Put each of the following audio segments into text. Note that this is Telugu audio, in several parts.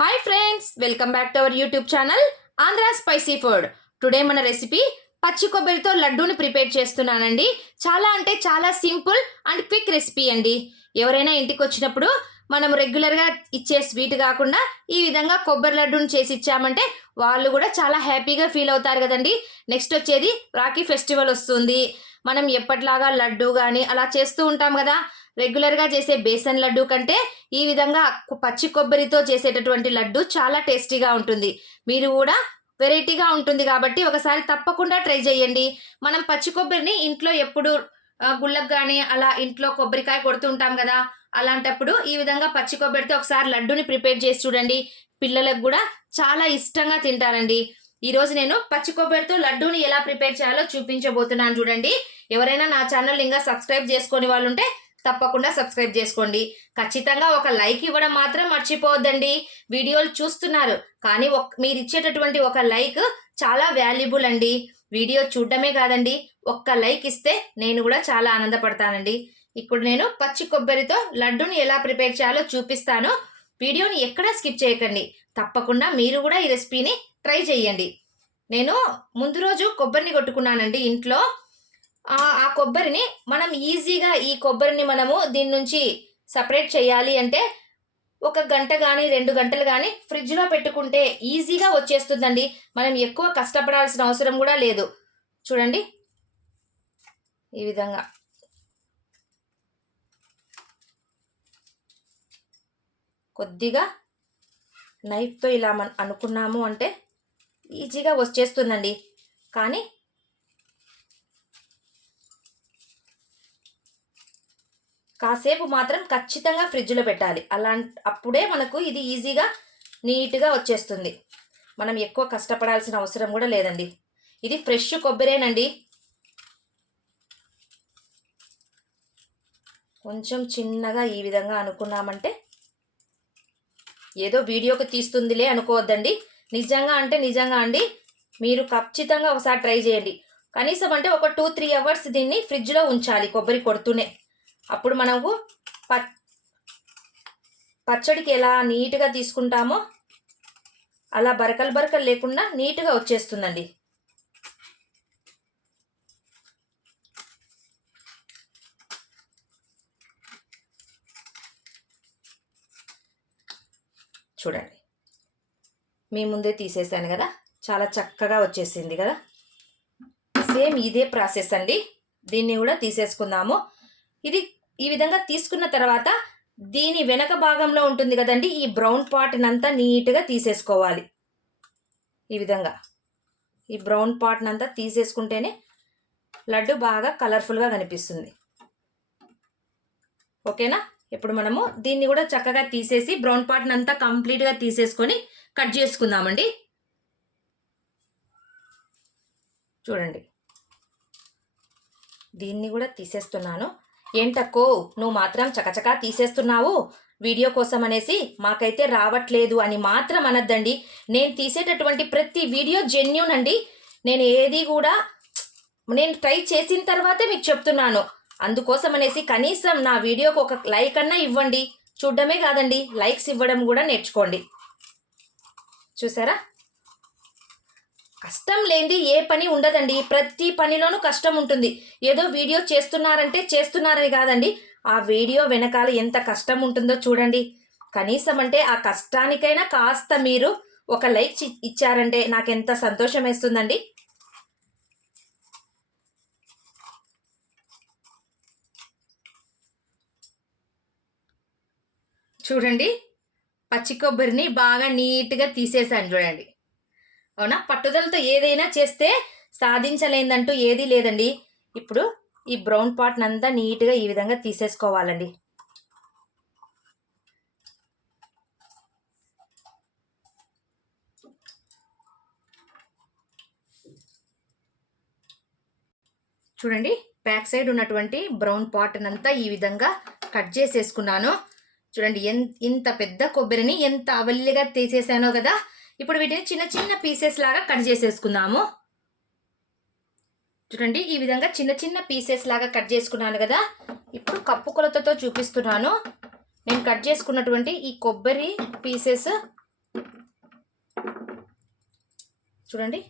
Hi friends welcome back to our YouTube channel Andhra spicy food today మన రెసిపీ పచ్చి కొబ్బరితో లడ్డూని ప్రిపేర్ చేస్తున్నానండి. చాలా అంటే చాలా సింపుల్ అండ్ క్విక్ రెసిపీ అండి. ఎవరైనా ఇంటికి వచ్చినప్పుడు మనం రెగ్యులర్గా ఇచ్చే స్వీట్ కాకుండా ఈ విధంగా కొబ్బరి లడ్డూని చేసి ఇచ్చామంటే వాళ్ళు కూడా చాలా హ్యాపీగా ఫీల్ అవుతారు కదండి. నెక్స్ట్ వచ్చేది రాఖీ ఫెస్టివల్ వస్తుంది. మనం ఎప్పటిలాగా లడ్డు కానీ అలా చేస్తూ ఉంటాం కదా. రెగ్యులర్గా చేసే బేసన్ లడ్డు కంటే ఈ విధంగా పచ్చి కొబ్బరితో చేసేటటువంటి లడ్డు చాలా టేస్టీగా ఉంటుంది. మీరు కూడా వెరైటీగా ఉంటుంది కాబట్టి ఒకసారి తప్పకుండా ట్రై చేయండి. మనం పచ్చి కొబ్బరిని ఇంట్లో ఎప్పుడు గుళ్ళకు కానీ అలా ఇంట్లో కొబ్బరికాయ కొడుతుంటాం కదా అలాంటప్పుడు ఈ విధంగా పచ్చి కొబ్బరితో ఒకసారి లడ్డుని ప్రిపేర్ చేసి చూడండి. పిల్లలకు కూడా చాలా ఇష్టంగా తింటారండి. ఈరోజు నేను పచ్చి కొబ్బరితో లడ్డూని ఎలా ప్రిపేర్ చేయాలో చూపించబోతున్నాను చూడండి. ఎవరైనా నా ఛానల్ ఇంకా సబ్స్క్రైబ్ చేసుకొని వాళ్ళు ఉంటే తప్పకుండా సబ్స్క్రైబ్ చేసుకోండి. ఖచ్చితంగా ఒక లైక్ ఇవ్వడం మాత్రం మర్చిపోవద్దండి. వీడియోలు చూస్తున్నారు. కానీ ఒక్- మీరు ఇచ్చేటటువంటి ఒక లైక్ చాలా వాల్యుబుల్ అండి. వీడియో చూడటమే కాదండి. ఒక్క లైక్ ఇస్తే నేను కూడా చాలా ఆనందపడతానండి. ఇప్పుడు నేను పచ్చి కొబ్బరితో లడ్డూని ఎలా ప్రిపేర్ చేయాలో చూపిస్తాను. వీడియోని ఎక్కడా స్కిప్ చేయకండి. తప్పకుండా మీరు కూడా ఈ రెసిపీని ట్రై చేయండి. నేను ముందు రోజు కొబ్బరిని కొట్టుకున్నానండి ఇంట్లో. ఆ కొబ్బరిని మనం ఈజీగా ఈ కొబ్బరిని మనము దీని నుంచి సపరేట్ చేయాలి అంటే ఒక గంట కానీ రెండు గంటలు కానీ ఫ్రిడ్జ్లో పెట్టుకుంటే ఈజీగా వచ్చేస్తుందండి. మనం ఎక్కువ కష్టపడాల్సిన అవసరం కూడా లేదు. చూడండి. ఈ విధంగా. కొద్దిగా నైఫ్తో ఇలా మన అనుకున్నాము అంటే ఈజీగా వచ్చేస్తుందండి. కానీ కాసేపు మాత్రం ఖచ్చితంగా ఫ్రిడ్జ్లో పెట్టాలి. అలా అప్పుడే మనకు ఇది ఈజీగా నీట్గా వచ్చేస్తుంది. మనం ఎక్కువ కష్టపడాల్సిన అవసరం కూడా లేదండి. ఇది ఫ్రెష్ కొబ్బరేనండి కొంచెం చిన్నగా ఈ విధంగా అనుకున్నామంటే ఏదో వీడియోకి తీస్తుందిలే అనుకోవద్దండి. నిజంగా అంటే నిజంగా అండి. మీరు ఖచ్చితంగా ఒకసారి ట్రై చేయండి. కనీసం అంటే ఒక టూ త్రీ అవర్స్ దీన్ని ఫ్రిడ్జ్లో ఉంచాలి కొబ్బరి కొడుతూనే. అప్పుడు మనకు ప పచ్చడికి ఎలా నీట్గా తీసుకుంటామో అలా బరకలు బరకలు లేకుండా నీట్గా వచ్చేస్తుందండి. చూడండి. మీ ముందే తీసేసాను కదా? చాలా చక్కగా వచ్చేసింది కదా? సేమ్ ఇదే ప్రాసెస్ అండి. దీన్ని కూడా తీసేసుకుందాము. ఇది ఈ విధంగా తీసుకున్న తర్వాత దీని వెనక భాగంలో ఉంటుంది కదండి ఈ బ్రౌన్ పార్ట్నంతా నీట్గా తీసేసుకోవాలి. ఈ విధంగా. ఈ బ్రౌన్ పార్ట్నంతా తీసేసుకుంటేనే లడ్డు బాగా కలర్ఫుల్గా కనిపిస్తుంది. ఓకేనా? ఇప్పుడు మనము దీన్ని కూడా చక్కగా తీసేసి బ్రౌన్ పార్ట్ని అంతా కంప్లీట్గా తీసేసుకొని కట్ చేసుకుందామండి. చూడండి. దీన్ని కూడా తీసేస్తున్నాను. ఏంటక్కో? నువ్వు మాత్రం చకచకా తీసేస్తున్నావు? వీడియో కోసం అనేసి మాకైతే రావట్లేదు అని మాత్రం అనద్దండి. నేను తీసేటటువంటి ప్రతి వీడియో జెన్యున్ అండి. నేను ఏది కూడా నేను ట్రై చేసిన తర్వాతే మీకు చెప్తున్నాను. అందుకోసం అనేసి కనీసం నా వీడియోకి ఒక లైక్ అన్నా ఇవ్వండి. చూడడమే కాదండి లైక్స్ ఇవ్వడం కూడా నేర్చుకోండి. చూసారా? కష్టం లేనిది ఏ పని ఉండదండి. ప్రతి పనిలోనూ కష్టం ఉంటుంది. ఏదో వీడియో చేస్తున్నారంటే చేస్తున్నారని కాదండి. ఆ వీడియో వెనకాల ఎంత కష్టం ఉంటుందో చూడండి. కనీసం అంటే ఆ కష్టానికైనా కాస్త మీరు ఒక లైక్ ఇచ్చారంటే నాకు ఎంత సంతోషం వేస్తుందండి. చూడండి. పచ్చి కొబ్బరిని బాగా నీట్గా తీసేసాను చూడండి. అవునా? పట్టుదలతో ఏదైనా చేస్తే సాధించలేదంటూ ఏదీ లేదండి. ఇప్పుడు ఈ బ్రౌన్ పార్ట్ని అంతా నీట్గా ఈ విధంగా తీసేసుకోవాలండి. చూడండి బ్యాక్ సైడ్ ఉన్నటువంటి బ్రౌన్ పార్ట్ని అంతా ఈ విధంగా కట్ చేసేసుకున్నాను. చూడండి ఎంత ఇంత పెద్ద కొబ్బరిని ఎంత అవల్లిగా తీసేసానో కదా ఇప్పుడు వీటిని చిన్న చిన్న పీసెస్ లాగా కట్ చేసేసుకుందాము. చూడండి ఈ విధంగా చిన్న చిన్న పీసెస్ లాగా కట్ చేసుకున్నాను కదా. ఇప్పుడు కప్పు కొలతతో చూపిస్తున్నాను. నేను కట్ చేసుకున్నటువంటి ఈ కొబ్బరి పీసెస్ చూడండి.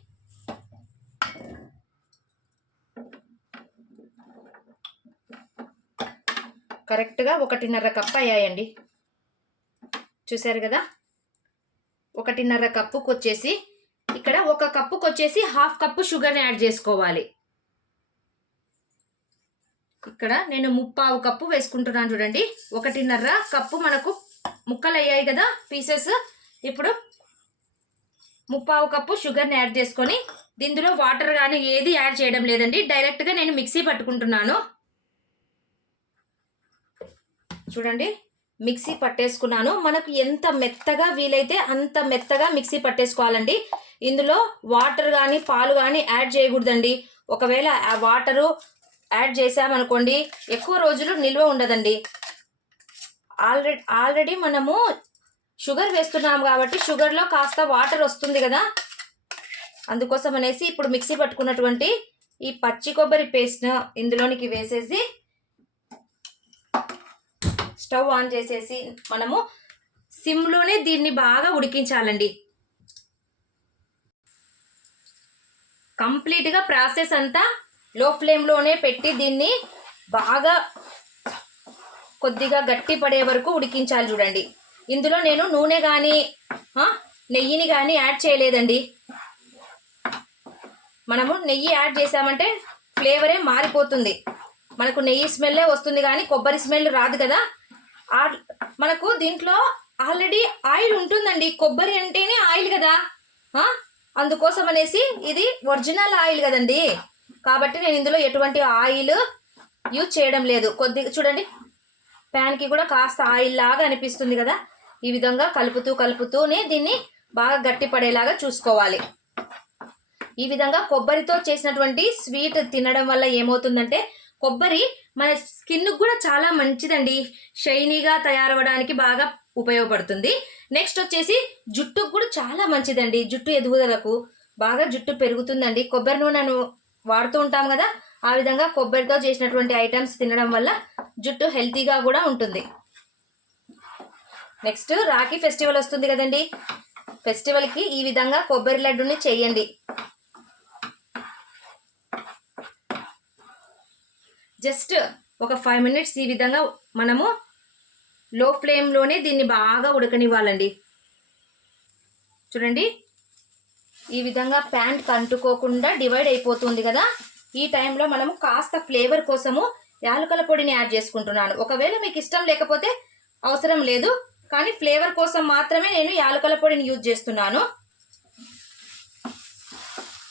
కరెక్ట్గా ఒకటిన్నర కప్ అయ్యాయండి. చూశారు కదా? ఒకటిన్నర కప్పుకు వచ్చేసి ఇక్కడ ఒక కప్పుకు వచ్చేసి హాఫ్ కప్పు షుగర్ని యాడ్ చేసుకోవాలి. ఇక్కడ నేను ముప్పావు కప్పు వేసుకుంటున్నాను చూడండి. ఒకటిన్నర కప్పు మనకు ముక్కలు అయ్యాయి కదా పీసెస్ ఇప్పుడు ముప్పావు కప్పు షుగర్ని యాడ్ చేసుకొని దీనిలో వాటర్ కానీ ఏది యాడ్ చేయడం లేదండి. డైరెక్ట్గా నేను మిక్సీ పట్టుకుంటున్నాను. చూడండి. మిక్సీ పట్టేసుకున్నాను. మనకు ఎంత మెత్తగా వీలైతే అంత మెత్తగా మిక్సీ పట్టేసుకోవాలండి. ఇందులో వాటర్ కానీ పాలు కానీ యాడ్ చేయకూడదండి. ఒకవేళ ఆ వాటరు యాడ్ చేసామనుకోండి ఎక్కువ రోజులు నిల్వ ఉండదండి. ఆల్రెడీ ఆల్రెడీ మనము షుగర్ వేస్తున్నాం కాబట్టి షుగర్లో కాస్త వాటర్ వస్తుంది కదా. అందుకోసం అనేసి ఇప్పుడు మిక్సీ పట్టుకున్నటువంటి ఈ పచ్చి కొబ్బరి పేస్ట్ను ఇందులోనికి వేసేసి స్టవ్ ఆన్ చేసేసి మనము సిమ్లోనే దీన్ని బాగా ఉడికించాలండి. కంప్లీట్గా ప్రాసెస్ అంతా లో ఫ్లేమ్లోనే పెట్టి దీన్ని బాగా కొద్దిగా గట్టి పడే వరకు ఉడికించాలి చూడండి. ఇందులో నేను నూనె కానీ నెయ్యిని కానీ యాడ్ చేయలేదండి. మనము నెయ్యి యాడ్ చేసామంటే ఫ్లేవరే మారిపోతుంది. మనకు నెయ్యి స్మెల్లే వస్తుంది కానీ కొబ్బరి స్మెల్ రాదు కదా. మనకు దీంట్లో ఆల్రెడీ ఆయిల్ ఉంటుందండి. కొబ్బరి అంటేనే ఆయిల్ కదా? అందుకోసం అనేసి ఇది ఒరిజినల్ ఆయిల్ కదండి. కాబట్టి నేను ఇందులో ఎటువంటి ఆయిల్ యూజ్ చేయడం లేదు. కొద్దిగా చూడండి. ప్యాన్కి కూడా కాస్త ఆయిల్ లాగా అనిపిస్తుంది కదా? ఈ విధంగా కలుపుతూ కలుపుతూనే దీన్ని బాగా గట్టి పడేలాగా చూసుకోవాలి. ఈ విధంగా కొబ్బరితో చేసినటువంటి స్వీట్ తినడం వల్ల ఏమవుతుందంటే కొబ్బరి మన స్కిన్ కూడా చాలా మంచిదండి. షైనీగా తయారవడానికి బాగా ఉపయోగపడుతుంది. నెక్స్ట్ వచ్చేసి జుట్టుకు కూడా చాలా మంచిదండి. జుట్టు ఎదుగుదలకు బాగా జుట్టు పెరుగుతుందండి. కొబ్బరి నూనెను వాడుతూ ఉంటాం కదా ఆ విధంగా కొబ్బరితో చేసినటువంటి ఐటమ్స్ తినడం వల్ల జుట్టు హెల్తీగా కూడా ఉంటుంది. నెక్స్ట్ రాఖీ ఫెస్టివల్ వస్తుంది కదండి. ఫెస్టివల్కి ఈ విధంగా కొబ్బరి లడ్డుని చేయండి. జస్ట్ ఒక ఫైవ్ మినిట్స్ ఈ విధంగా మనము లో ఫ్లేమ్లోనే దీన్ని బాగా ఉడకనివ్వాలండి. చూడండి. ఈ విధంగా ప్యాంట్ అంటుకోకుండా డివైడ్ అయిపోతుంది కదా. ఈ టైంలో మనము కాస్త ఫ్లేవర్ కోసము యాలకల పొడిని యాడ్ చేసుకుంటున్నాను. ఒకవేళ మీకు ఇష్టం లేకపోతే అవసరం లేదు. కానీ ఫ్లేవర్ కోసం మాత్రమే నేను యాలకల పొడిని యూజ్ చేస్తున్నాను.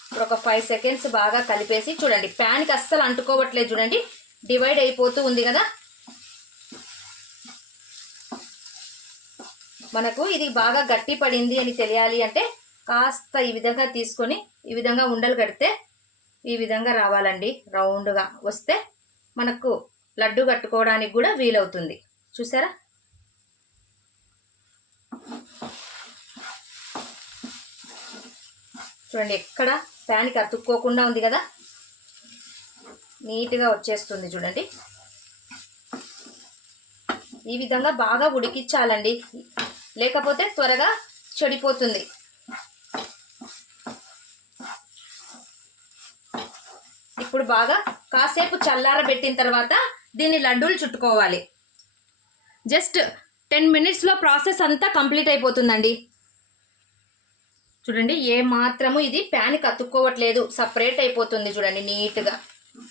ఇప్పుడు ఒక ఫైవ్ సెకండ్స్ బాగా కలిపేసి చూడండి. ప్యాన్కి అస్సలు అంటుకోవట్లేదు చూడండి. డివైడ్ అయిపోతూ ఉంది కదా? మనకు ఇది బాగా గట్టి పడింది అని తెలియాలి అంటే కాస్త ఈ విధంగా తీసుకొని ఈ విధంగా ఉండలు కడితే ఈ విధంగా రావాలండి రౌండ్గా. వస్తే మనకు లడ్డు కట్టుకోవడానికి కూడా వీలవుతుంది. చూసారా? చూడండి ఎక్కడ ప్యాన్కి అతుక్కోకుండా ఉంది కదా? నీట్గా వచ్చేస్తుంది చూడండి. ఈ విధంగా బాగా ఉడికించాలండి. లేకపోతే త్వరగా చెడిపోతుంది. ఇప్పుడు బాగా కాసేపు చల్లారబెట్టిన తర్వాత దీన్ని లడ్డూలు చుట్టుకోవాలి. జస్ట్ టెన్ మినిట్స్లో ప్రాసెస్ అంతా కంప్లీట్ అయిపోతుందండి. చూడండి ఏ మాత్రము ఇది ప్యాన్ కత్తుక్కోవట్లేదు సపరేట్ అయిపోతుంది చూడండి నీట్గా.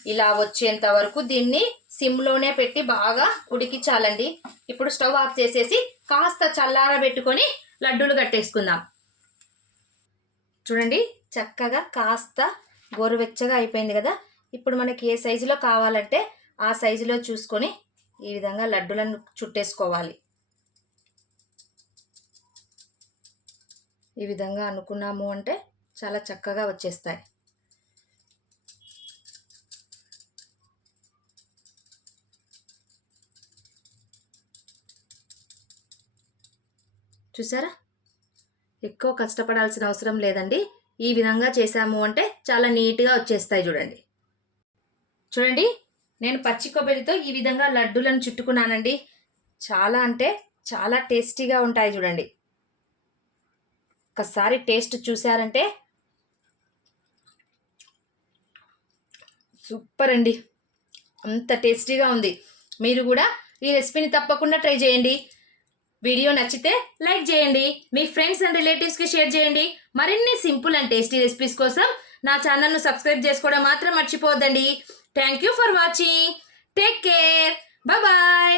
ఇలా వచ్చేంత వరకు దీన్ని సిమ్లోనే పెట్టి బాగా ఉడికించాలండి. ఇప్పుడు స్టవ్ ఆఫ్ చేసేసి కాస్త చల్లారబెట్టుకొని లడ్డూలు కట్టేసుకుందాం. చూడండి చక్కగా కాస్త గోరువెచ్చగా అయిపోయింది కదా. ఇప్పుడు మనకి ఏ సైజులో కావాలంటే ఆ సైజులో చూసుకొని ఈ విధంగా లడ్డులను చుట్టేసుకోవాలి. ఈ విధంగా అనుకున్నాము అంటే చాలా చక్కగా వచ్చేస్తాయి. చూసారా? ఎక్కువ కష్టపడాల్సిన అవసరం లేదండి. ఈ విధంగా చేసాము అంటే చాలా నీట్గా వచ్చేస్తాయి చూడండి. చూడండి నేను పచ్చి కొబ్బరితో ఈ విధంగా లడ్డూలను చుట్టుకున్నానండి. చాలా అంటే చాలా టేస్టీగా ఉంటాయి చూడండి. ఒకసారి టేస్ట్ చూసారంటే సూపర్ అండి. అంత టేస్టీగా ఉంది. మీరు కూడా ఈ రెసిపీని తప్పకుండా ట్రై చేయండి. వీడియో నచ్చితే లైక్ చేయండి మీ ఫ్రెండ్స్ అండ్ రిలేటివ్స్కి షేర్ చేయండి. మరిన్ని సింపుల్ అండ్ టేస్టీ రెసిపీస్ కోసం నా ఛానల్ను సబ్స్క్రైబ్ చేసుకోవడం మాత్రం మర్చిపోవద్దండి. Thank you for watching take care bye